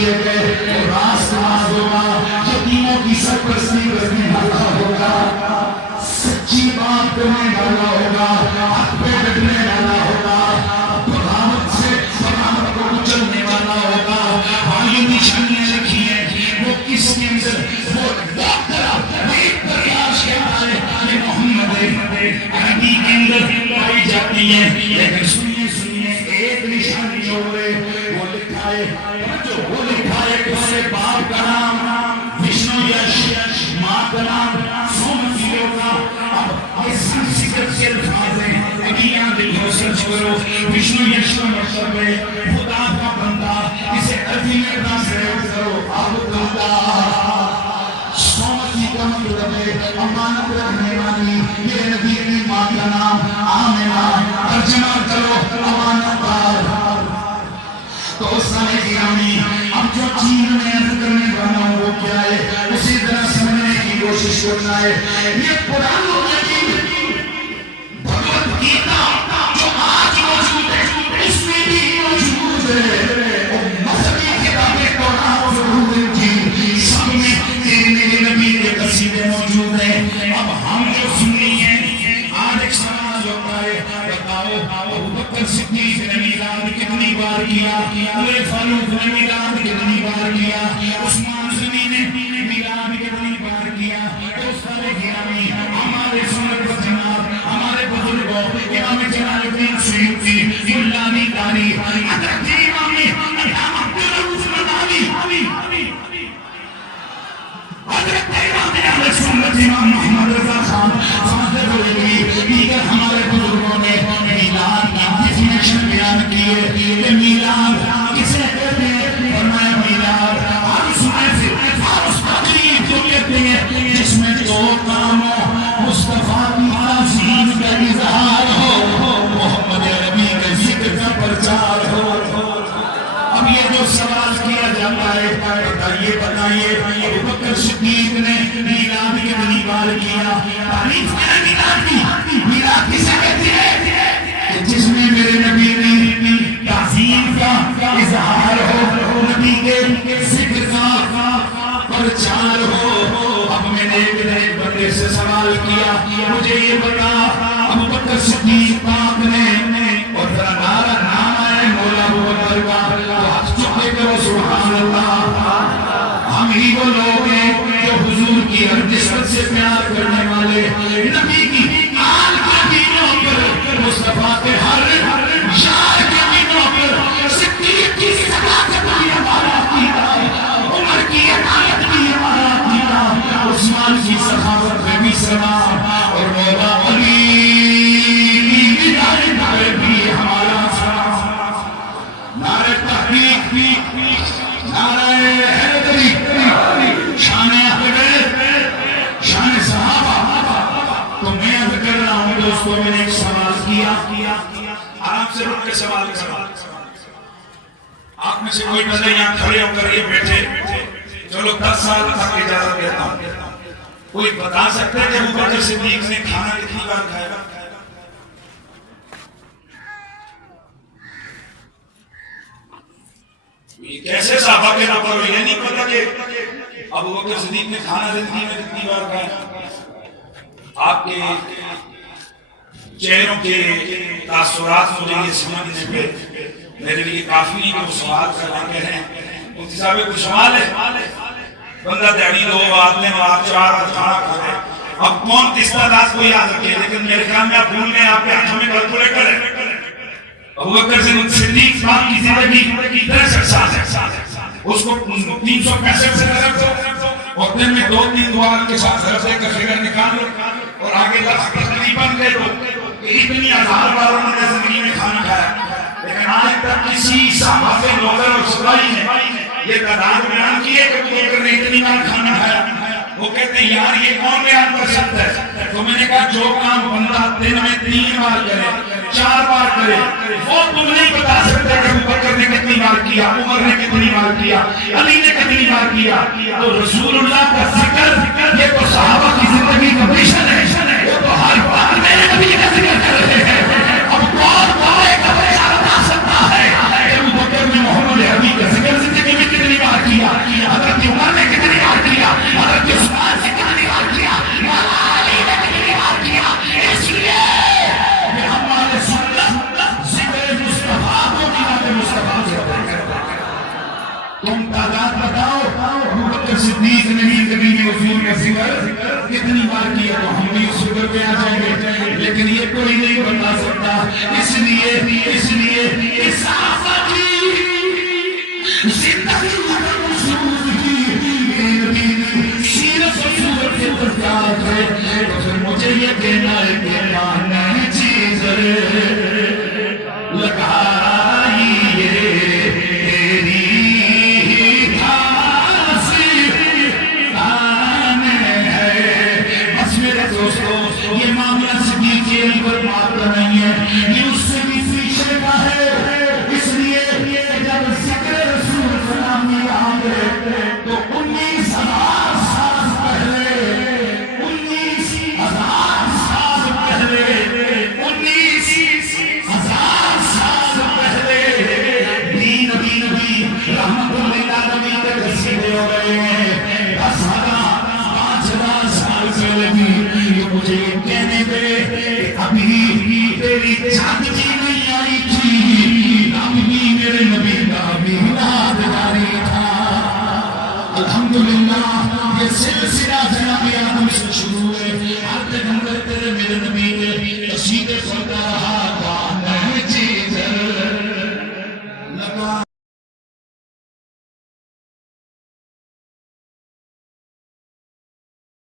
کیے گئے وہ راست باز ہوگا، یتیموں کی سرپرستی کرنے والا ہوگا، سچی بات کرنے والا ہوگا، حق پہ ڈٹنے والا ہوگا، بغاوت سے بغاوت کو کچلنے والا ہوگا۔ ہاں یہ نشانیاں لکھی ہیں، وہ کس کے اندر وہ ایک پریاس کہتا ہے کہ محمد عربی کے اندر پائی جاتی ہے، لیکن سنیے سنیے ایک نشانی جو ہے وہ لکھا ہے، وہ لکھا ہے کہ اس کے باپ کا نام وشنو یش، ماں کا نام سومتی ہوگا۔ اب یہ سنسکرت کے الفاظ ہیں، یہاں دیکھو سرچ کرو، وشنو یش کا مطلب ہے خدا کا بندہ، اسے عربی میں ٹرانسلیٹ کرو عبد اللہ۔ سومتی کا مطلب ہے امانت رکھنے والی، یہ نبی کی ماں کا نام آمنہ، ترجمہ کرو امانت دار۔ تو سارے گرامی اب جو چین میں عرض کرنے والا ہوں وہ کیا ہے، اسی طرح سمجھنے کی کوشش کرنا ہے۔ یہ قرآن بھگوت گیتا جو آج موجود ہے اس میں بھی موجود ہے، اور مذہبی کتابیں قرآن ضرور انجیل سب میں تیرے میرے نبی کے قصیدے موجود ہیں۔ اب ہم جو سننی ہیں، آج ایک سوال ہوتا ہے، بتاؤ ابوبکر صدیق نے میلاد کتنی بار کیا، عمر فاروق نے میلاد کتنی بار کیا، عثمان غنی نے میلاد کتنی بار کیا؟ تو سارے گرامی ہمارے سنت و جماعت، ہمارے بزرگوں امام جلال الدین سیوطی، ملا علی قاری، حضرت امام عبد الرؤوف مدانی، حضرت امام اہل سنت امام محمد رضا خان فاضل علی، دیگر ہمارے بزرگوں نے میلاد کی ڈیفینیشن بیان کی ہے کہ میلاد کسے کہتے ہیں؟ فرمایا میلاد عرص محفل، عرص تقریب جو کہتے ہیں جس میں دو کاموں مصطفیٰ کی تعظیم کا اظہار ہو، محمد عربی کے ذکر کا پرچار ہو۔ اب یہ جو سوال کیا جاتا ہے، بتائیے ابوبکر صدیق نے میلاد کتنی بار کیا؟ تعریف ہے میلاد کی، میلاد کسے کہتے ہیں؟ کہ جس میں میرے نبی نے تعظیم کا اظہار ہو، نبی کے ذکر کا پرچار ہو۔ اب میں نے ایک بندے سے سوال کیا، مجھے یہ بتا ابوبکر صدیق پاک نے، اور ذرا نعرہ نام آئے مولا ابوبکر کا، چکے کرو سبحان اللہ۔ ہم ہی وہ لوگ ہیں جو حضور کی ہر نسبت سے پیار کرنے والے، نبی کی آل کے دینوں پر، مصطفیٰ کے ہر یار کے دینوں پر، صدیق کی صداقت بھی ہمارا عقیدہ، عمر کی عدالت بھی ہمارا عقیدہ، عثمان کی سخاوت میں بھی سلام، اور مولا علی کی ولایت بھی ہمارا سلام۔ نعرہ تحقیق بھی، نعرہ حیدری، شان اہل شان صحابہ۔ تو میں اب کر رہا ہوں دوستوں، میں نے ایک سوال کیا، آرام سے رک کے سوال کرو۔ آپ میں سے کوئی بندے یہاں کھڑے ہو کر یہ بیٹھے، چلو 10 سال تک اجازت دیتا ہوں، کوئی بتا سکتے کہ ابوبکر صدیق نے کھانا کتنی بار کھایا؟ کیسے صحابہ کے نام یہ نہیں پتا کہ ابوبکر صدیق نے کھانا زندگی میں کتنی بار کھایا؟ آپ کے چہروں کے تاثرات مجھے یہ سمجھنے پہ میرے لیے کافی نہیں کہ وہ سوال کرنا کہہ رہے ہیں۔ مفتی صاحب کوئی سوال ہے؟ بندہ دیڑھی 2 بات لیں اور 4 بات کھانا کھا رہے ہیں، اب کون تیسرا دانت کو یاد رکھے؟ لیکن میرے خیال میں آپ بھول گئے، آپ کے ہاتھوں میں کیلکولیٹر ہے۔ ابوبکر صدیق پاک کی زندگی 63 سال ہے، اس کو 365 سے ضرب دو اور دن میں 2-3 دعا کے ساتھ ضرب دے کر فگر نکال لو اور آگے لفظ تقریباً دے دو کہ اتنی 1000 بار انہوں نے زندگی میں کھانا کھایا، لیکن آج تک کسی صحابہ نوکر اور سپاہی نے یہ تعداد بیان کی ہے کہ ابوبکر نے اتنی بار کھانا کھایا۔ وہ کہتے ہیں یار یہ کون بیان کر سکتا ہے؟ تو میں نے کہا جو کام بندہ دن میں 3 بار کرے، 4 بار کرے، وہ تم نہیں بتا سکتے کہ ابوبکر نے کتنی بار کیا، عمر نے کتنی بار کیا، علی نے کتنی بار کیا۔ تو رسول اللہ کا ذکر یہ تو صحابہ کی زندگی کا مشن ہے، وہ تو ہر بار میرے نبی کا ذکر کر رہے ہیں۔ اب کون دعوے کا بتا سکتا ہے کہ ابوبکر نے محمد عربی کا ذکر زندگی میں کتنی بار تم تعداد بتاؤ ابو بکر صدیق نہیں کبھی بھی حضور کا ذکر کتنی بار کیا تو ہم بھی اس ذکر پہ آ جائیں گے، لیکن یہ کوئی نہیں بتا سکتا، اس لیے اس صحابہ کی زندگی مقصود کی نبی نے سیرت و صورت کے تذکرات ہے، تو پھر مجھے یہ کہنا ہے کہ ماننے چیز لگائی یہ معاملہ صدیق کے پر بات نہیں ہے، یہ اس سے بھی پیچھے کا ہے، اس لیے جب ذکر رسول سلام میں آگے تو 19,000 سال پہلے 19,000 سال پہلے 19,000 سال پہلے نبی رحمت اللہ نبی کے رسیدے ہو رہے ہیں، 10,000 سال پہلے بھی مجھے کہنے دے ابھی تیری چاندی نہیں آئی تھی، ابھی میرے نبی کا میلاد جاری تھا۔ الحمدللہ یہ سلسلہ جناب آدم سے شروع